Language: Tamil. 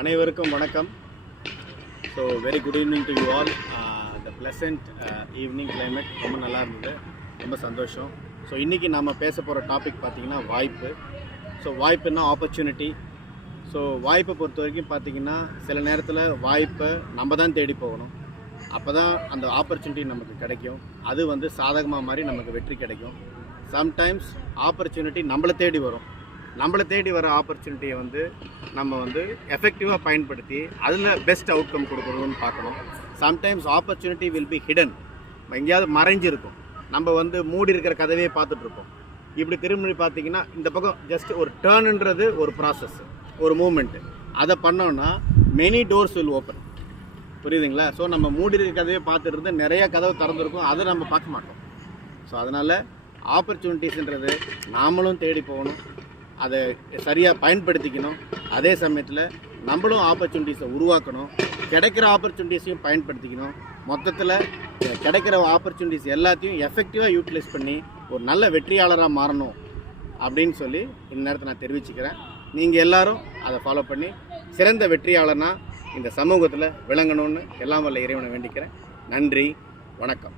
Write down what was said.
அனைவருக்கும் வணக்கம். So very good evening to you all. The pleasant evening climate ரொம்ப நல்லா இருந்தது, ரொம்ப சந்தோஷம். ஸோ இன்றைக்கி நம்ம பேச போகிற டாபிக் பார்த்திங்கன்னா வாய்ப்பு. So வாய்ப்புன்னா opportunity. ஸோ வாய்ப்பை பொறுத்த வரைக்கும் பார்த்திங்கன்னா சில நேரத்தில் வாய்ப்பை நம்ம தான் தேடி போகணும். அப்போ தான் அந்த ஆப்பர்ச்சுனிட்டி நமக்கு கிடைக்கும். அது சாதகமாக மாதிரி நமக்கு வெற்றி கிடைக்கும். சம்டைம்ஸ் ஆப்பர்ச்சுனிட்டி நம்மளை தேடி வரும். நம்மளை தேடி வர ஆப்பர்ச்சுனிட்டியை நம்ம எஃபெக்டிவாக பயன்படுத்தி அதில் பெஸ்ட் அவுட்கம் கொடுக்கணும்னு பார்க்கணும். Sometimes opportunity will be hidden, எங்கேயாவது மறைஞ்சிருக்கும். நம்ம மூடி இருக்கிற கதவையே பார்த்துட்ருப்போம். இப்படி திரும்பி பார்த்தீங்கன்னா இந்த பக்கம் ஜஸ்ட் ஒரு டேர்னுன்றது ஒரு ப்ராசஸ், ஒரு மூமெண்ட்டு. அதை பண்ணோன்னா மெனி டோர்ஸ் வில் ஓப்பன். புரியுதுங்களா? ஸோ நம்ம மூடி இருக்கிற கதவையே பார்த்துட்டு இருந்து நிறைய கதவு திறந்துருக்கும், அதை நம்ம பார்க்க மாட்டோம். ஸோ அதனால் ஆப்பர்ச்சுனிட்டிஸ்ன்றது நாமளும் தேடி போகணும், அதை சரியாக பயன்படுத்திக்கணும். அதே சமயத்தில் நம்மளும் ஆப்பர்ச்சுனிட்டிஸை உருவாக்கணும், கிடைக்கிற ஆப்பர்ச்சுனிட்டிஸையும் பயன்படுத்திக்கணும். மொத்தத்தில் கிடைக்கிற ஆப்பர்ச்சுனிட்டிஸ் எல்லாத்தையும் எஃபெக்டிவாக யூட்டிலைஸ் பண்ணி ஒரு நல்ல வெற்றியாளராக மாறணும் அப்படின்னு சொல்லி இந்த நேரத்தை நான் தெரிவிச்சுக்கிறேன். நீங்கள் எல்லோரும் அதை ஃபாலோ பண்ணி சிறந்த வெற்றியாளர்னா இந்த சமூகத்தில் விளங்கணும்னு எல்லாம் வல்ல இறைவனை வேண்டிக்கிறேன். நன்றி, வணக்கம்.